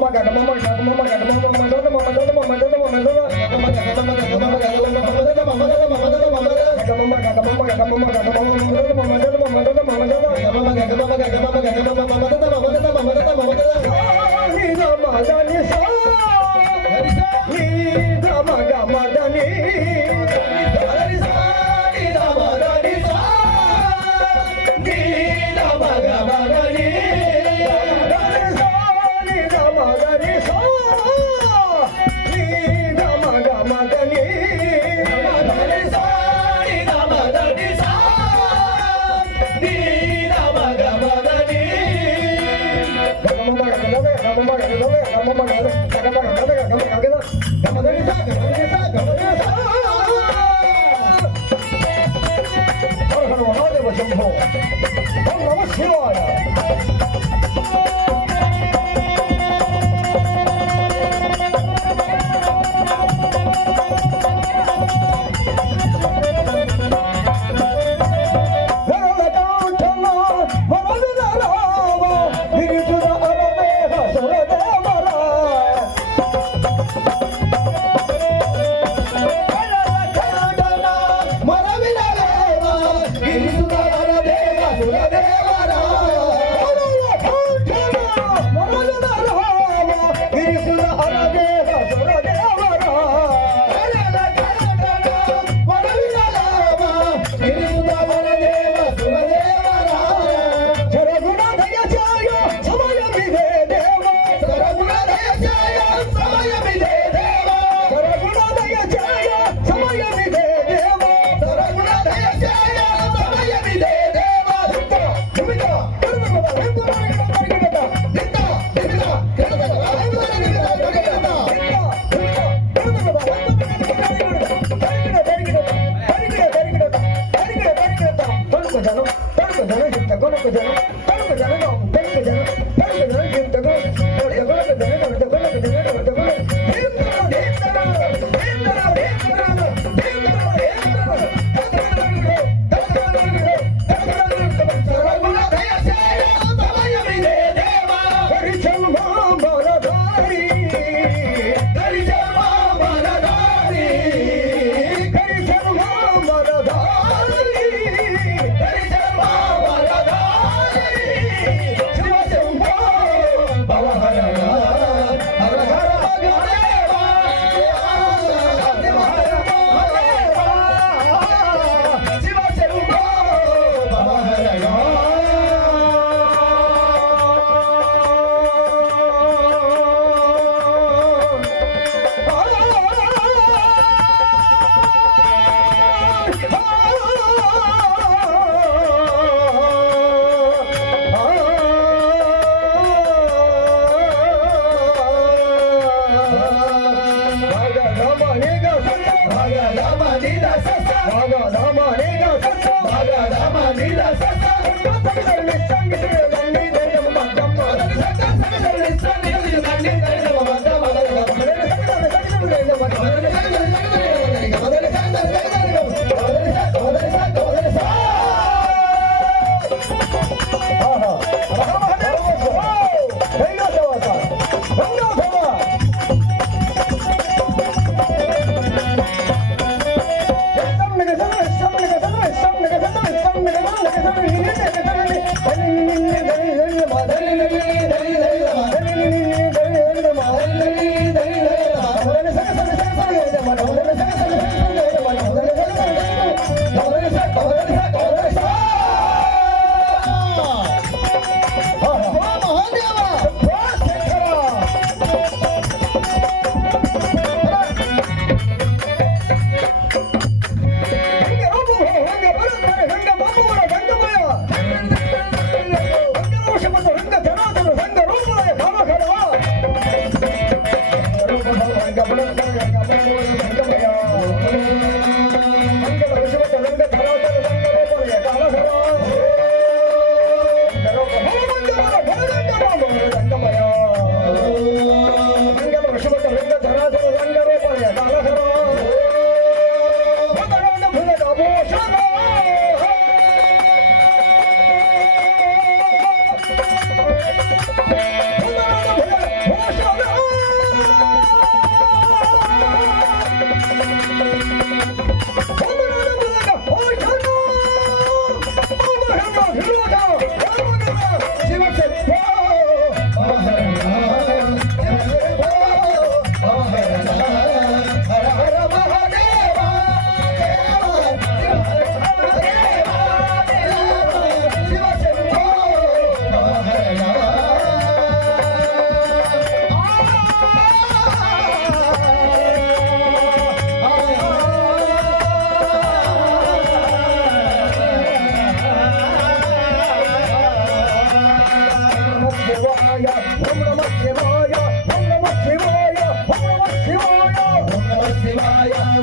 Thank you. 胸口，我我我希望呀。Oh, Gabriel, Gabriel, Gabriel,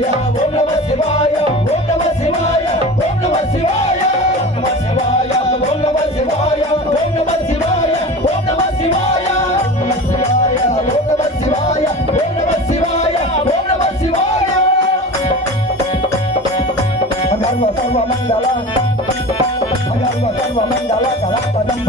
శివాయ ఓం నమ శివాయ ఓం నమ శివాయ ఓం నమ శివాయ ఓం నమ శివాయ ఓం నమ శివాయ ఓం నమ శివాయ ఓం నమ శివాయ ఓం నమ శివాయ ఓం నమ శివాయ ఓం నమ శివాయ అగర్వ సర్వ మంగళ అగర్వ సర్వ మంగళ కళాపదం